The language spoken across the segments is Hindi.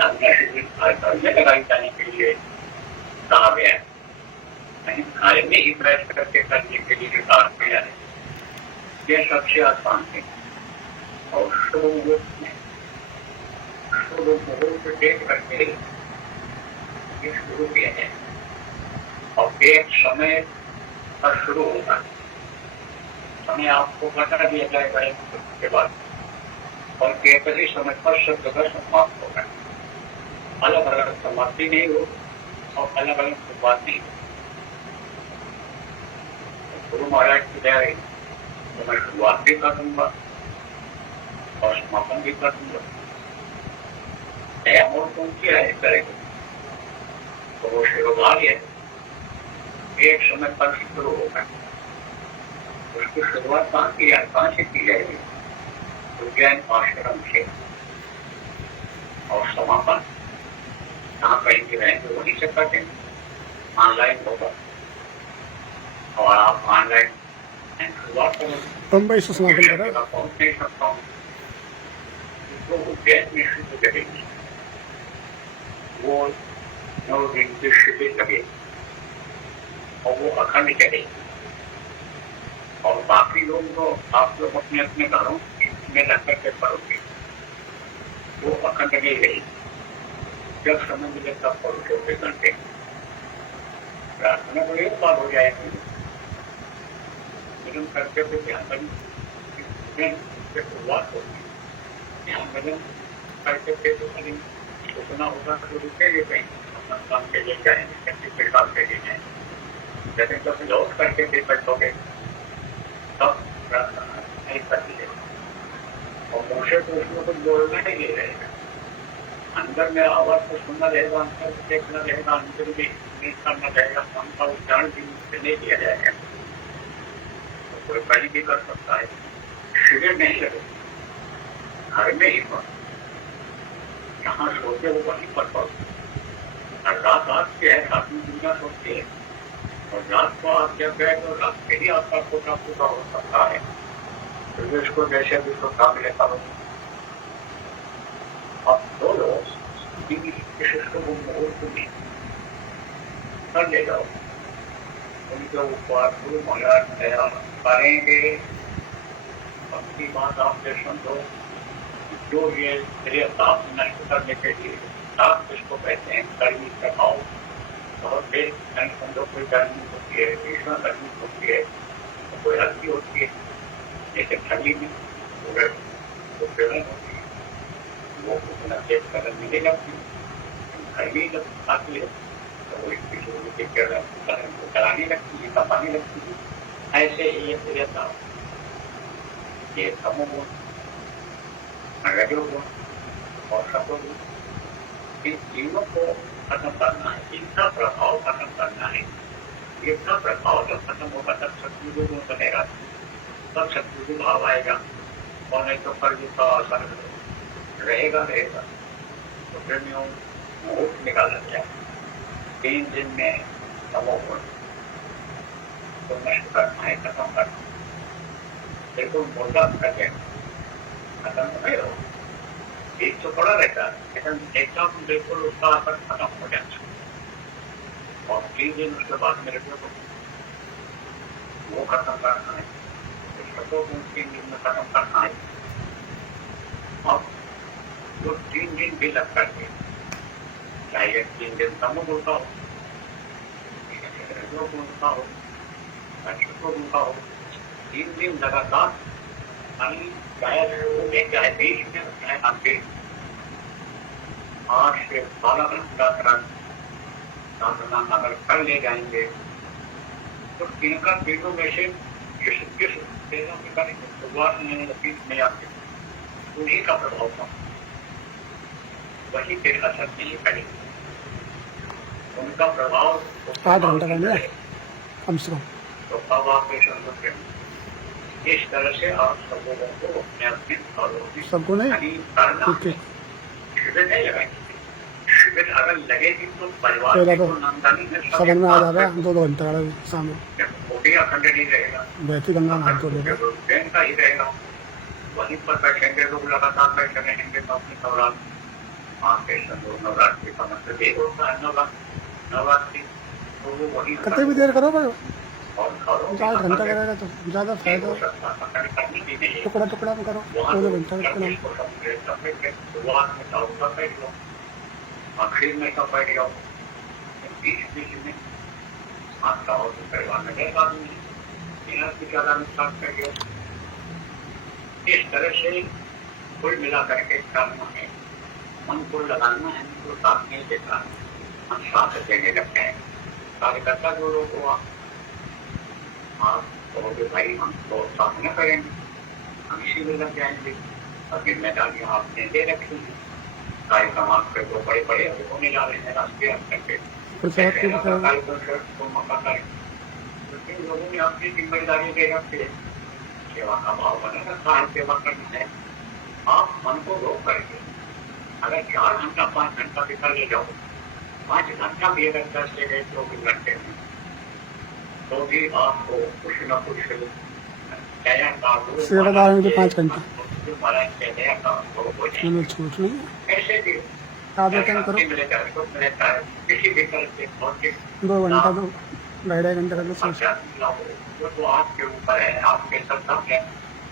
साधना शिविर घर में लगाई जाने के लिए कहा गया है, कहीं घर में ही बैठ करके करने के लिए कहा गया है। ये सबसे आसान है। और शुभ मुहूर्त में शुभ मुहूर्त देख करके ये शुरू किया है और एक समय पर शुरू होगा। समय आपको बता दिया जाएगा एक के बाद और एक ही समय पर शब्द का समाप्त होगा। अलग अलग समाप्ति नहीं हो और अलग अलग शुरुआत नहीं हो। गुरु महाराज की दया तो मैं शुरुआत भी कर दूंगा और समापन भी कर दूंगा। और कौन किया है करेगा तो वो शुरुआत है एक समय पर शुरू होगा। उसकी शुरुआत कहाँ से की जाएगी? उज्जैन आश्रम से और समापन कहाँ कहीं रहेंगे वहीं से कर देंगे। ऑनलाइन होगा और आप ऑनलाइन शुरुआत करेंगे। मुंबई से समापन करा पहुँच नहीं सकता हूँ तो उज्जैन में शुरू करेंगे। वो 9 दिन की शिविर लगेगी और वो अखंड चलेगी और बाकी लोग तो आप लोग अपने अपने घरों में रह करके पढ़ोगे। वो अखंड नहीं रहेगी। जब समय मिले तब पढ़ो 24 घंटे। प्रार्थना को एक बार हो जाएगी भजन करते हुए ध्यान से शुरुआत होगी। ध्यान भजन करते हुए तो कहीं उतना होगा तो रुकेंगे कहीं अपना काम के लिए जाएंगे किसी काम के लिए जाएंगे। जैसे जब लौट करके फिर बैठोगे तब प्रार्थना नहीं कर लीजिएगा और मुझे तो उसमें कुछ बोलना ही नहीं रहेगा। अंदर में आवाज को सुनना रहेगा, अंदर को देखना रहेगा, अंदर भी नहीं करना रहेगा। मन का उच्चारण भी नहीं दिया जाएगा तो कोई कहीं भी कर सकता है। शिविर नहीं लगेगा, घर में ही पढ़ो। जहाँ सोचे वो वहीं पर पढ़ो। रात आपकी है, रात में दुनिया सोचती है और रात को आप जब गए तो रात के ही आपका कोटा पूरा हो सकता है। तो इसको जैसे भी तो काबिल करो। अब दो लोग विशिष्ट मुहूर्त में कर ले जाओ। उनके ऊपर गुरु महाराज दया करेंगे। अपनी बात आपसे समझो। जो ये मेरे ताप नष्ट करने के लिए ताप जिसको कहते हैं गर्मी प्रभाव बहुत तेज नहीं समझो। कोई गर्मी होती है, भीषण गर्मी होती है, तो कोई हल्की होती है। जैसे ठंडी में तो गर्मी होती है, वो उतना तेज गर्मी नहीं लगती। गर्मी जब आती है तो वो इसकी कराने लगती है, तपाने लगती है। ऐसे ये मेरे ताप ये समूह रजोगुण और सतोगुण इन तीनों को खत्म करना है। इनका प्रभाव खत्म करना है। इनका प्रभाव जब खत्म होगा तब सतगुरु गुण बनेगा, तब सतगुरु भाव आएगा और नहीं तो कर्ज का असर रहेगा। तो फिर में मुहूर्त निकाला गया 3 दिन में तमोगुण तो नष्ट करना है, खत्म करना। बिल्कुल मुर्दा कर देना, खत्म नहीं हो। एक तो पड़ा रहता है लेकिन एकदम बिल्कुल उसका असर खत्म हो जाता और 3 दिन उसके बाद मेरे को वो खत्म करना है। उसको 3 दिन में खत्म करना है। अब जो 3 दिन भी लग करके चाहे 3 दिन तमो बोलता हो, बोलता हो, बोलता हो, 3 दिन लगातार चाहे बीच में चाहे आगे 8 से 12 घंटा साधना अगर कर ले जाएंगे तो इनका तीनों में से किस तेजों के करेंगे शुरुआत में बीच में आते उन्हीं का प्रभाव था, वही फिर असर नहीं करेंगे। उनका प्रभाव आधा घंटा करना है कम से कम। तो अब आप समझते हैं इस तरह से आप सब लोगों को अपने अपने सबको नहीं करना। ठीक है। शिविर नहीं लगाएंगे। शिविर अगर लगेगी तो परिवार पहला तो को नामदानी में समझ में आ जाता है। 2 घंटे का सामने कोटी अखंड नहीं रहेगा, बैठी गंगा हाथ धो लेगा। ट्रेन का ही रहेगा। वहीं पर बैठेंगे लोग, लगातार बैठे रहेंगे तो अपनी औलाद आपके संदो नवरात्रि का मतलब एक होता है नवरात्रि, तो वो वही कितनी भी देर करो भाई, और घरों में 4 घंटा करेगा तो ज़्यादा नहीं फायदा हो है। सकता, पकड़ करनी भी नहीं है। टुकड़ा टुकड़ा में करो, वहाँ 2 तो घंटा जब करना। इसको सबसे शुरुआत में चावल का बैठ लो, आखिर में का बैठ जाओ, बीच में आप चावल को परिवार में गए बाद में बिना की ज़्यादा नुकसान कर दिया। इस तरह से कुल मिला करके करना है, मन को लगाना है, तो साथ नहीं देता, हम साथ देने लगते हैं। कार्यकर्ता जो लोग हुआ, आप कहोगे भाई हम तो साथ न करेंगे, हम इसी में लग जाएंगे, और जिम्मेदारियाँ आपने दे रखी हैं, कार्यक्रम आपके तो बड़े बड़े होने जा रहे हैं राष्ट्रीय स्तर पे, कार्यक्रम मौका करें, लेकिन लोगों ने अपनी जिम्मेदारी दे रखी है, सेवा का भाव बना रखा है, सेवा करनी है। आप मन को रोक करके अगर 4 घंटा 5 घंटा भी कर ले जाओ, 5 घंटा भी अगर 10 से गए 24 घंटे में, तो भी आपको कुछ न कुछ सेवादार में 5 घंटे ऐसे मैंने छूट नहीं है। ऐसे भी आधा टाइम करो, मिलता है किसी भी तरह से भौतिक 2 घंटा दो, 2.5 घंटा कर लो सोच। आध्यात्मिक लाभ हो, वो तो आपके ऊपर है, आपके सत्ता है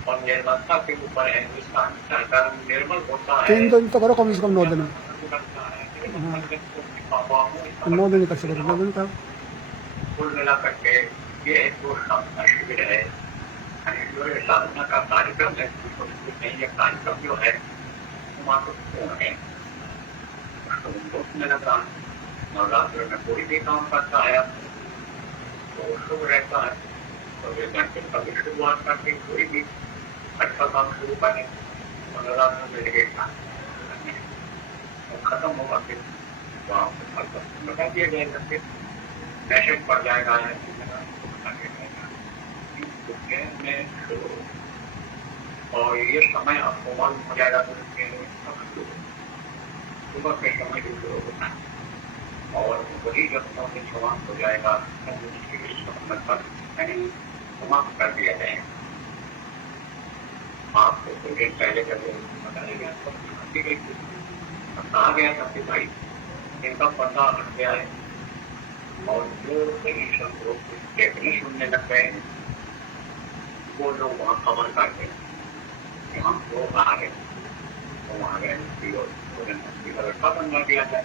और निर्मलता के ऊपर है। जिसका अंतःकरण निर्मल होता है, 3 दिन तो करो कम से कम, 9 दिन में। 9 दिन कर सकते, 9 दिन करो। कुल मिला करके ये एक साधना शिविर है, जो ये साधना का कार्यक्रम है, नहीं ये कार्यक्रम जो है वो महत्वपूर्ण है। उसमें लगा नवरात्र में कोई भी काम करता है तो शुभ रहता है, तो ये घंटे कभी शुरुआत करके कोई भी अच्छा काम शुरू करें तो नवरात्र में लगे खत्म होगा, फिर वहाँ बता दिया जाएगा, फिर मैसेज पड़ जाएगा और ये समय आपको मालूम हो जाएगा तो सुबह के समय भी शुरू होता है और वही जब समाप्त हो जाएगा समाप्त कर दिया जाएगा। आपको कुछ दिन पहले जब बताया गया तो कहा गया था कि भाई इनका पर्दा हट गया है और जो लोग देखने सुनने लग गए हैं वो लोग वहाँ खबर करते हैं कि हम लोग आ गए, तो वहाँ गए व्यवस्था बनवा दिया जाए।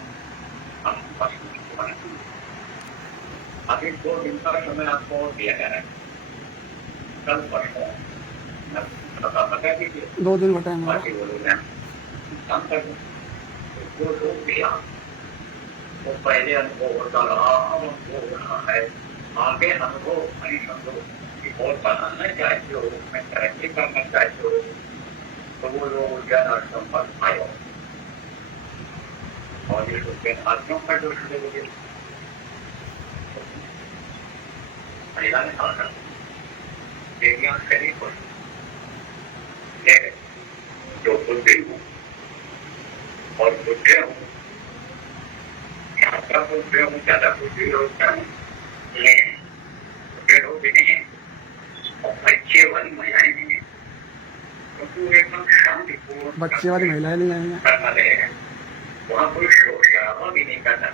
अभी 2 दिन का समय आपको दिया जा रहा है, कल परसों बता दीजिए 2 दिन का टाइम बाकी वो लोग काम कर वो लोग भी वो पहले अनुभव होता रहा, अब अनुभव हो रहा है, आगे अनुभव नहीं समझो कि बहुत बनाना चाहते हो, मैं तरक्की करना चाहते हो, तो वो लोग ज्यादा संपर्क आए और ये लोग आत्मियों का जो शुरू हो गया महिला ने कहा देवियां शरीर को जो बुद्धि हूँ और बुद्धि हूँ, ज्यादा बुद्धि हूँ, ज्यादा बुद्धि होता हूँ, बुद्धि लोग भी नहीं है और बच्चे वाली महिलाएं नहीं है, क्योंकि एकदम शांतिपूर्ण बच्चे वाली महिलाएं नहीं आएंगे, करना रहेगा। वहाँ कोई शोर शराबा भी नहीं करना,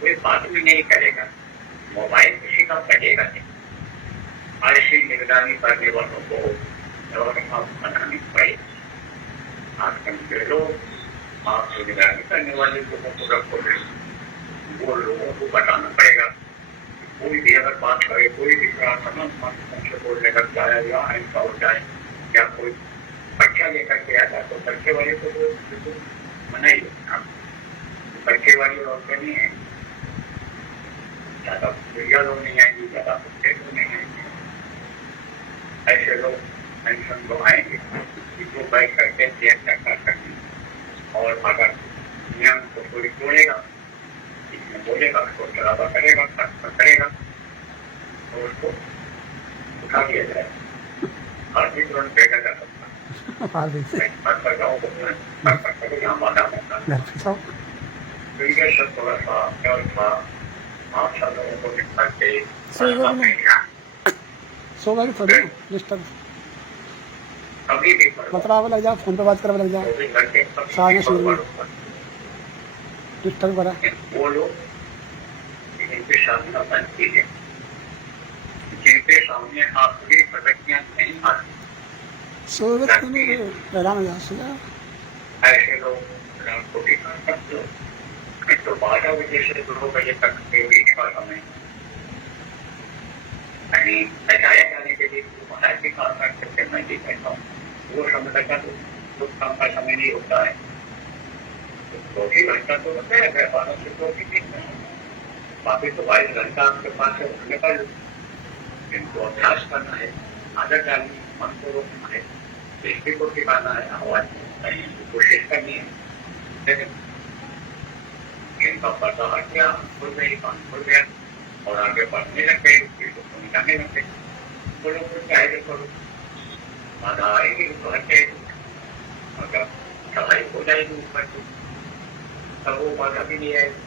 कोई बात भी नहीं करेगा, मोबाइल किसी का कटेगा नहीं। ऐसी निगरानी करने वालों को बनानी पड़ेगी। आजकल के लोग आपसे निगरानी करने वाले लोगों को रखो, वो लोगों को बताना पड़ेगा। कोई भी अगर बात करे, कोई भी प्रार्थना से बोलने लग जाए या ऐसा हो जाए या कोई बच्चा लेकर के आता तो बच्चे वाले को तो मना ही होता, बच्चे वाली औरतें नहीं है, ज्यादा बुढ़िया लोग नहीं आएंगी, ज्यादा बच्चे लोग नहीं आएंगे, ऐसे लोग पेंशन को आएंगे जो बैठ करके चर्चा कर सकते और अगर नियम को थोड़ी तोड़ेगा, इसमें बोलेगा, उसको शराबा करेगा, करेगा तो उसको उठा दिया जाए, हर भी तुरंत भेजा जा सकता यहाँ बाधा होता है। तो ये सब थोड़ा सा और था आप सब लोगों को दिखा के सो गए थोड़ी डिस्टर्ब अभी भी मतलब लग जाओ, फोन पे बात करने लग जाओ, 24 घंटे सारे शुरू में डिस्टर्ब करा। वो लोग जिनके सामने बनती है, जिनके सामने आपकी प्रगतियां नहीं आती, सूरज को नहीं हैरान हो जाता। ऐसे लोग रात को भी कर सकते हो। तो 12 बजे से 2 बजे तक के बीच का समय यानी बचाया जाने के लिए बाहर भी काम कर सकते, मैं भी कहता हूँ वो समय का तो काम का समय नहीं होता है। 2 घंटा तो होता है, 12 से 2 बाकी तो 22 घंटा आपके पास है, उसमें कर लो। इनको अभ्यास करना है, आदत डालनी, मन को रोकना है, दृष्टि को टिकाना है, आवाज करने की कोशिश करनी है। इनका पर्दा हट गया, खुल गई, कान खुल गया और आगे बढ़ने लग गए, निकालने लग गए। वो लोग कुछ चाहे करो, बाधा आएगी तो हट जाएगी, अगर सफाई हो जाएगी ऊपर तो तब वो बाधा भी नहीं आएगी।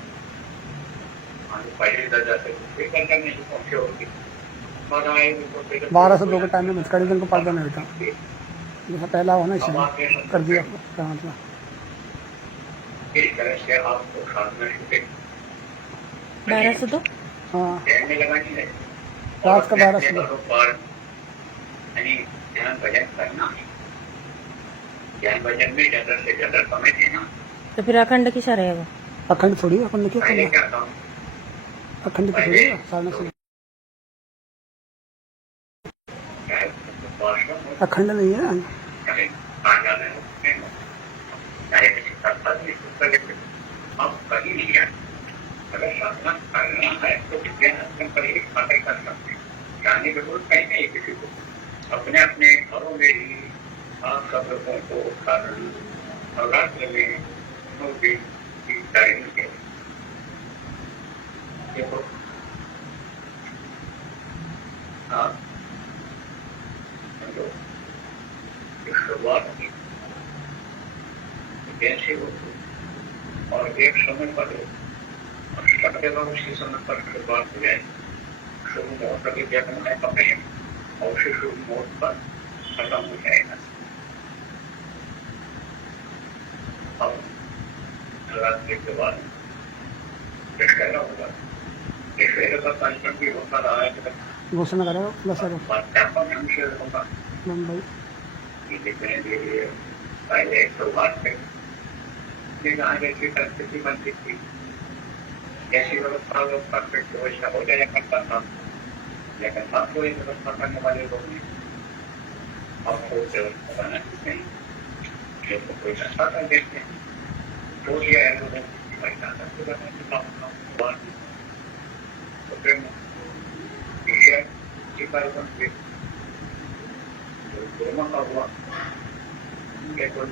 पहले दर्जा से दूसरे दर्जा में ही पहुंचे होगी, बाधा आएगी तो 12 से 2 के टाइम में कड़ी दिन को पर्दा नहीं होता, जैसा पहला होना इसलिए कर दिया क्या मतलब। इस तरह से आपको साधना शुरू 12 से 2 हाँ ध्यान में लगानी है, रात का 12 से 2। यानी ध्यान भजन करना है, ध्यान भजन में ज्यादा से ज्यादा समय देना। तो फिर अखंड किसा रहेगा? अखंड थोड़ी अखंड क्या पहले करना, क्या काम अखंड की थोड़ी साधना से अखंड नहीं है। आप कहीं नहीं जाए, अगर साधना करना है तो विज्ञान पर ही बातें कर सकते हैं, जाने की जरूरत कहीं नहीं किसी को। अपने अपने घरों में ही आप सब लोगों को नवरात्र में देखो आप शुरुआत की कैसे हो और एक समय पर और सब जगह उसी समय पर शुरुआत हो जाए। शुरू मोड़ प्रतिज्ञा करना है अपने और उसी शुरू मोड़ पर खत्म हो जाएगा। अब नवरात्रि के बाद दशहरा होगा, दशहरे का कार्यक्रम भी होता रहा है, घोषणा करेगा प्लस होगा मुंबई लिखने के लिए पहले एक तो बात करें जैसी परिस्थिति बनती थी, जैसी व्यवस्था लोग करते थे वैसा हो जाया करता था, लेकिन अब कोई व्यवस्था करने वाले लोग नहीं, अब कोई व्यवस्था बनाना नहीं, लोग कोई सस्ता कर देते हैं तो यह है लोगों की महिला तो फिर विषय की कार्यक्रम से दोनों का हुआ केवल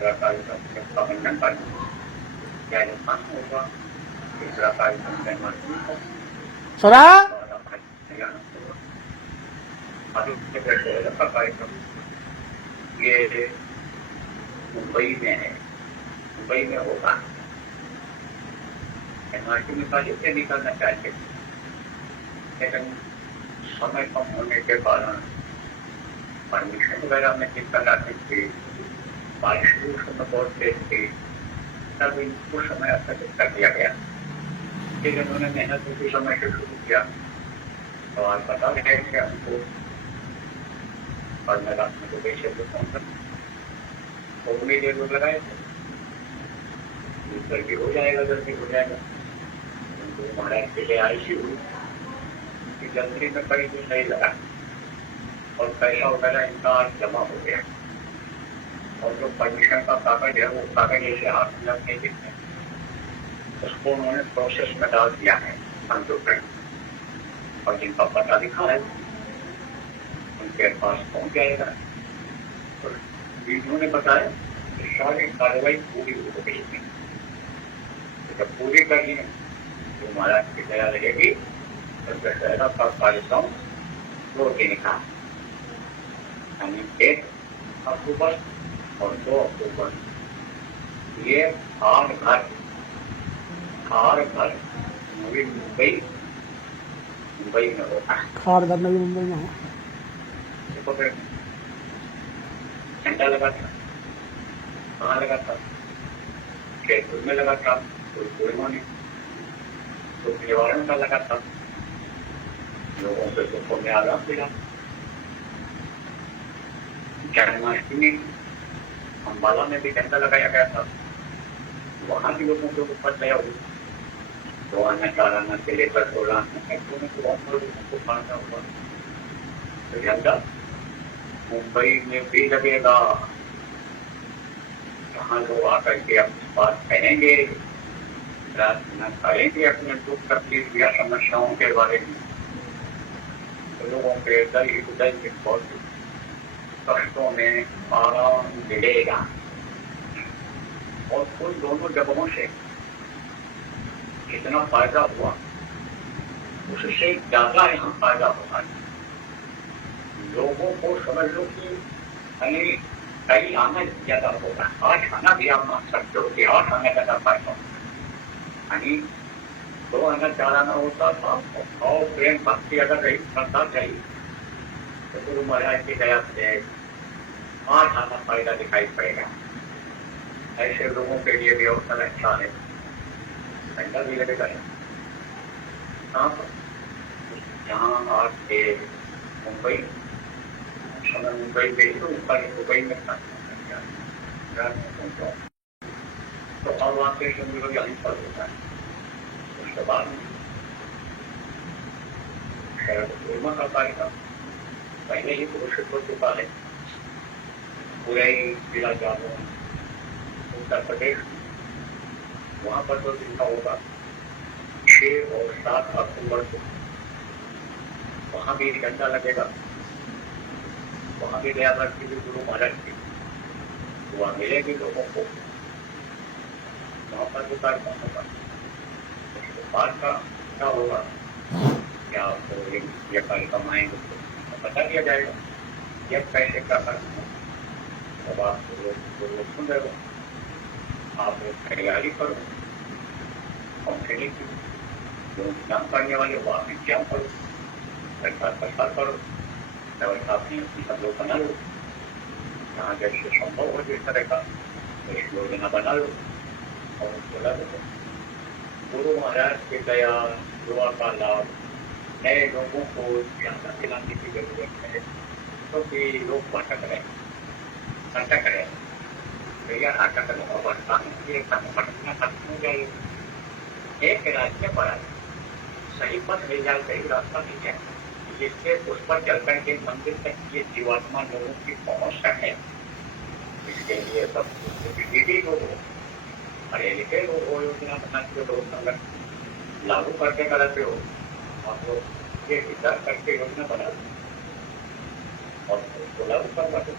कार्यक्रम प्रबंधन पर होगा, दूसरा कार्यक्रम सरा का कार्यक्रम ये मुंबई में है, मुंबई में होगा। एमआरटी में पहले से निकलना चाहते थे, लेकिन समय कम होने के कारण परमिशन वगैरह में दिक्कत आती थी, बारिश भी उस समय बहुत तेज थी, तब इनको समय स्थगित कर दिया गया। फिर उन्होंने मेहनत उसी समय से शुरू किया तो आज बता रहे कि हमको और नवरात्र को कैसे उम्मीद जरूर लगाए थे जल्दी हो जाएगा, जल्दी हो जाएगा। उनको महाराज के लिए आईसी हुई कि जल्दी में कहीं भी नहीं लगा और पैसा वगैरह इनका आज जमा हो गया और जो परमिशन का कागज है वो कागज ऐसे हाथ में नहीं दिखते, उसको उन्होंने प्रोसेस में डाल दिया है कंप्यूटर, और जिनका पता लिखा है उनके पास पहुंच जाएगा। तो वीडियो ने बताया कि सारी कार्रवाई पूरी हो गई है, जब पूरी कर ली तो महाराज की दया रहेगी तो दशहरा का कार्यक्रम 2 दिन का, यानी 1 अक्टूबर और 2 अक्टूबर ये हर घर मुंबई में होता है। खार घर में भी मुंबई में हो, देखो फिर झंडा लगा था, कहाँ लगा था? जयपुर में लगा था, कोई कोयमा में, तो निवारण का लगा था, लोगों के दुखों में आराम मिला। जन्माष्टमी अम्बाला में भी झंडा लगाया गया था, वहां भी लोगों के ऊपर दया हुई। तो आना 4 आना से लेकर 16 आना तक तो बहुत लोगों को फायदा हुआ। तो झंडा मुंबई में भी लगेगा, जहाँ लोग आकर के अपनी बात कहेंगे, प्रार्थना करेंगे अपने दुख तकलीफ या समस्याओं के बारे में, तो लोगों के हृदय में बहुत कष्टों में आराम मिलेगा। और उन दोनों जगहों से जितना फायदा हुआ उससे ज्यादा यहाँ फायदा होगा। लोगों को समझ लो कि कहीं आना ज्यादा होगा, 8 आना भी आप मान सकते हो कि 8 आना ज्यादा फायदा होगा। 2 आना 4 आना होता था, और प्रेम भक्ति अगर रही करता चाहिए तो गुरु महाराज की दया से 8 आना फायदा दिखाई पड़ेगा। ऐसे लोगों के लिए भी अवसर अच्छा है, महंगा भी लगेगा। जहाँ आपके मुंबई में तो ऊपर दुबई में तो अब आपके समझ यहीं पर होता है। उसके बाद पूर्णिमा का कार्यक्रम पहले ही घोषित हो चुका है। पूरे जिला जामुन उत्तर प्रदेश, वहां पर तो दिन का होगा 6 और 7 अक्टूबर को, वहां भी झंडा लगेगा। वहां भी दया भक्ति भी गुरु महाराज की वहां मिलेगी लोगों को, वहां पर भी कार्यक्रम होगा। उसके बाद का क्या होगा, क्या आपको ये कार्यक्रम आएंगे तो बता दिया जाएगा, यह पैसे का कार्यक्रम। तब आप लोग सुन रहे हो, आप लोग तैयारी करो, काउंसलिंग की, जो इंतजाम करने वाले वो आप इंतजाम करो, सरकार प्रसार करो, व्यवस्था अपनी सब लोग बना लो, जहाँ जैसे संभव हो जिस तरह का एक योजना बना लो और उसको लागू करो। गुरु महाराज की दया दुआ का लाभ नए लोगों को ज्यादा दिलाने की जरूरत है, क्योंकि लोग भटक रहे भैया नाटक भटकना खत्म हो जाए, एक रास्ते पर आए, सही पथ मिल जाए, सही रास्ता मिल जाए, जिससे उस पर चल करके मंदिर तक ये जीवात्मा लोगों की पहुंच सके। इसके लिए सब विधि लोग हो, पढ़े लिखे लोग हो, योजना बनाते लोग संगठन लागू करके कराते हो, आप लोग ये विचार करके योजना बना और उसको लागू करवा दो।